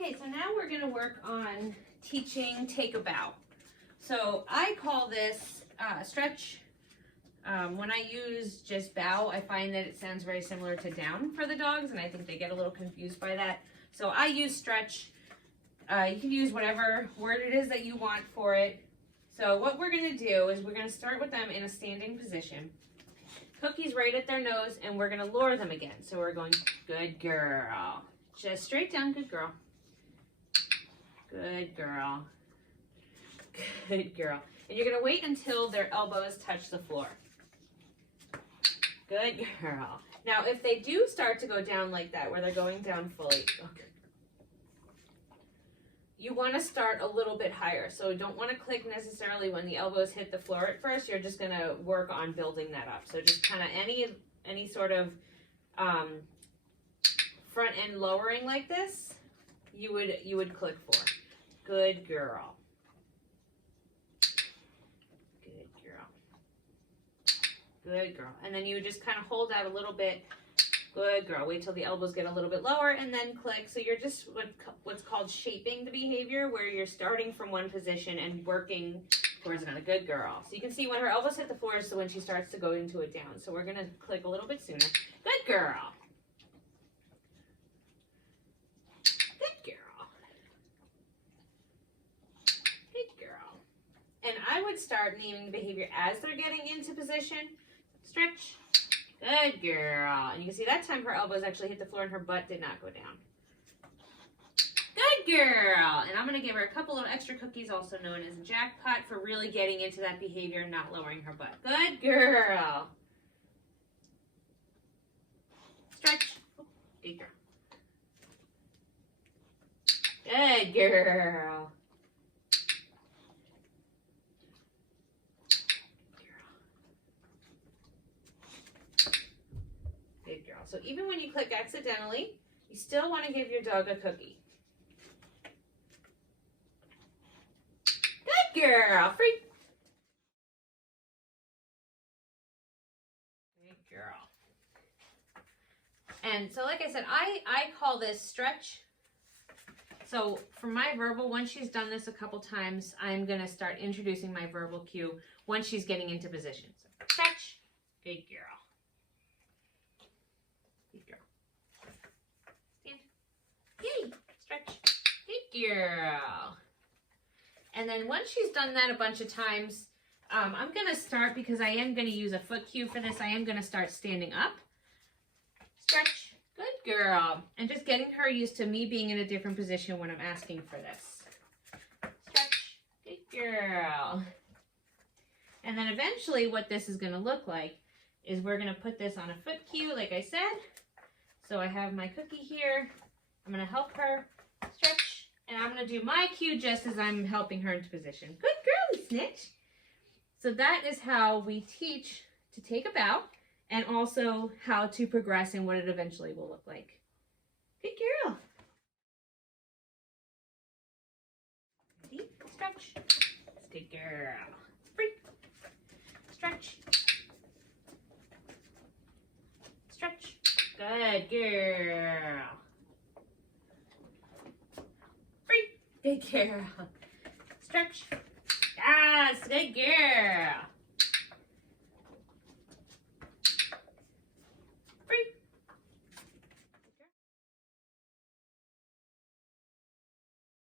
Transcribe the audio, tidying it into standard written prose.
Okay, so now we're going to work on teaching take a bow. So I call this stretch. When I use just bow, I find that it sounds very similar to down for the dogs, and I think they get a little confused by that. So I use stretch. You can use whatever word it is that you want for it. So what we're going to do is we're going to start with them in a standing position. Cookie's right at their nose, and we're going to lure them again. So we're going, good girl. Just straight down, good girl. Good girl. Good girl. And you're going to wait until their elbows touch the floor. Good girl. Now, if they do start to go down like that, where they're going down fully, you want to start a little bit higher. So don't want to click necessarily when the elbows hit the floor at first. You're just going to work on building that up. So just kind of any sort of front end lowering like this, you would click for. Good girl. Good girl. Good girl. And then you would just kind of hold out a little bit. Good girl. Wait till the elbows get a little bit lower and then click. So you're just what's called shaping the behavior, where you're starting from one position and working towards another. Good girl. So you can see when her elbows hit the floor is when she starts to go into it down. So we're going to click a little bit sooner. Good girl. Good girl. Good girl. And I would start naming the behavior as they're getting into position. Stretch. Good girl. And you can see that time her elbows actually hit the floor and her butt did not go down. Good girl. And I'm going to give her a couple of extra cookies, also known as jackpot, for really getting into that behavior and not lowering her butt. Good girl. Stretch. Good girl. Good girl. Good girl. So even when you click accidentally, you still want to give your dog a cookie. Good girl. Free. Good girl. And so like I said, I call this stretch. So for my verbal, once she's done this a couple times, I'm going to start introducing my verbal cue once she's getting into position. So stretch. Good girl. Good girl. Stand. Yay. Stretch. Good girl. And then once she's done that a bunch of times, I'm going to start, because I am going to use a foot cue for this, I am going to start standing up. Stretch. Good girl. And just getting her used to me being in a different position when I'm asking for this. Stretch. Good girl. And then eventually what this is going to look like is we're going to put this on a foot cue, like I said. So I have my cookie here. I'm going to help her stretch. And I'm going to do my cue just as I'm helping her into position. Good girl, snitch. So that is how we teach to take a bow, and also how to progress and what it eventually will look like. Good girl. Ready? Stretch. Good girl. Free. Stretch. Stretch. Good girl. Free. Good girl. Stretch. Yes, good girl.